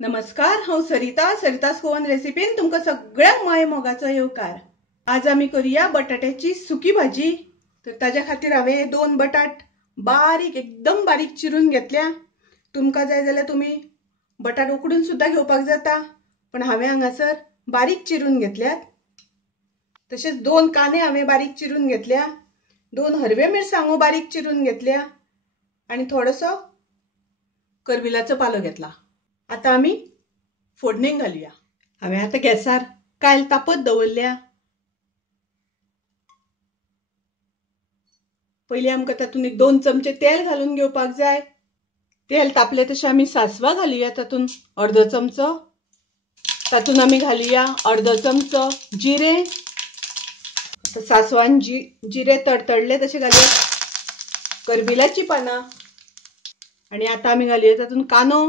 नमस्कार, हांव सरितास गोवन रेसिपीन तुमकां सगळ्यांक माय मोगाचो येवकार। आज आमी करूया बटाट्याची सुकी भाजी। तर ताज्या खातीर हांवें 2 बटाट एकदम बारीक चिरून घेतल्या। तुमकां जाय जाल्यार तुमी बटाट उकडून सुद्धा घेवपाक जाता, पण हांवें हांगासर बारीक चिरून घेतल्यात। तशेंच 2 कांदे हांवें बारीक चिरून घेतल्या, 2 हरवे मिरसांगो बारीक चिरून घेतल्या आणि थोडोसो करविलाचो पालो घेतला। आता आमी फोडणेक घालूया। हांवें आता गॅसार कायल तापत दवरल्या। पयलीं आमकां तातूंत 2 चमचे तेल घालून घेवपाक जाय। तेल तापले तशें आमी सासवा घालूया तातूंत अर्दो चमचो। तातूंत आमी घालूया अर्दो चमचो जिरे। सासवान जिरे तडतडले तशें घालूया करबिलाची पानां आणि आता आमी घालूया तातूंत कांदो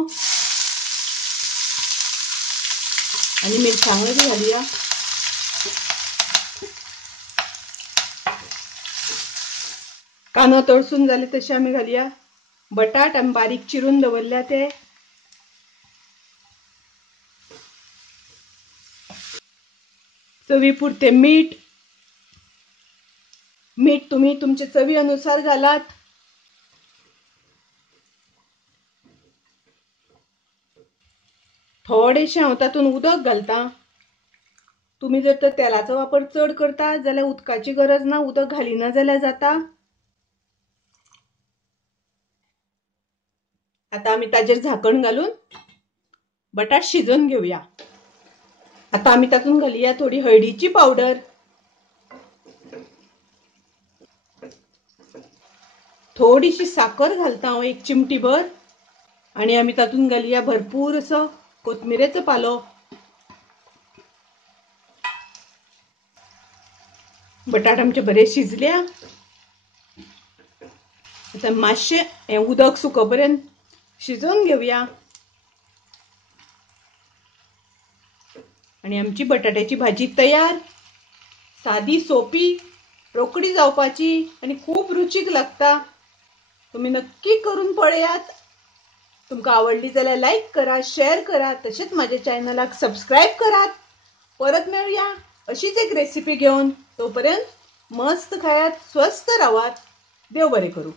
आणि मिरसांगो बी घालूया। कांदो तळसून जाले तशें आमी घालूया बटाट आमी बारीक चिरून दवरल्या ते। चवी पुरते मीठ तुमी तुमचे चवी अनुसार घालात। थोडेशें हांव तातूंत उदक घालता। तुम्ही जर तर तेलाचो वापर चड करता जाल्यार उदकाची गरज ना, उदक घालिना जाल्यार जाता। आता आमी ताजेर झाकण घालून बटाट शिजोवन घेवया। आता आमी तातूंत घालूया थोडी हळदीची पावडर, थोडीशी साखर घालता हांव 1 चिमटी भर आणि आमी तातूंत घालूया भरपूर असो कोथमिरेचो पालो। बटाट आमचे बरे शिजल्या। आता मातशें हें उदक सुकोपर्यंत शिजोवन घेवया आणि आमची बटाट्याची भाजी तयार। सादी सोपी, रोकडी जावपाची आणि खूप रुचीक लागता। तुम्ही नक्की करून पळयात। तुमकां आवडली जाल्यार लाईक करा, शेअर करा, तसेच माझ्या चॅनलाक सबस्क्राईब करा। परत मेळूया अशीच एक रेसिपी घेऊन। तोपर्यंत मस्त खायात, स्वस्थ राहात। देव बरे करू।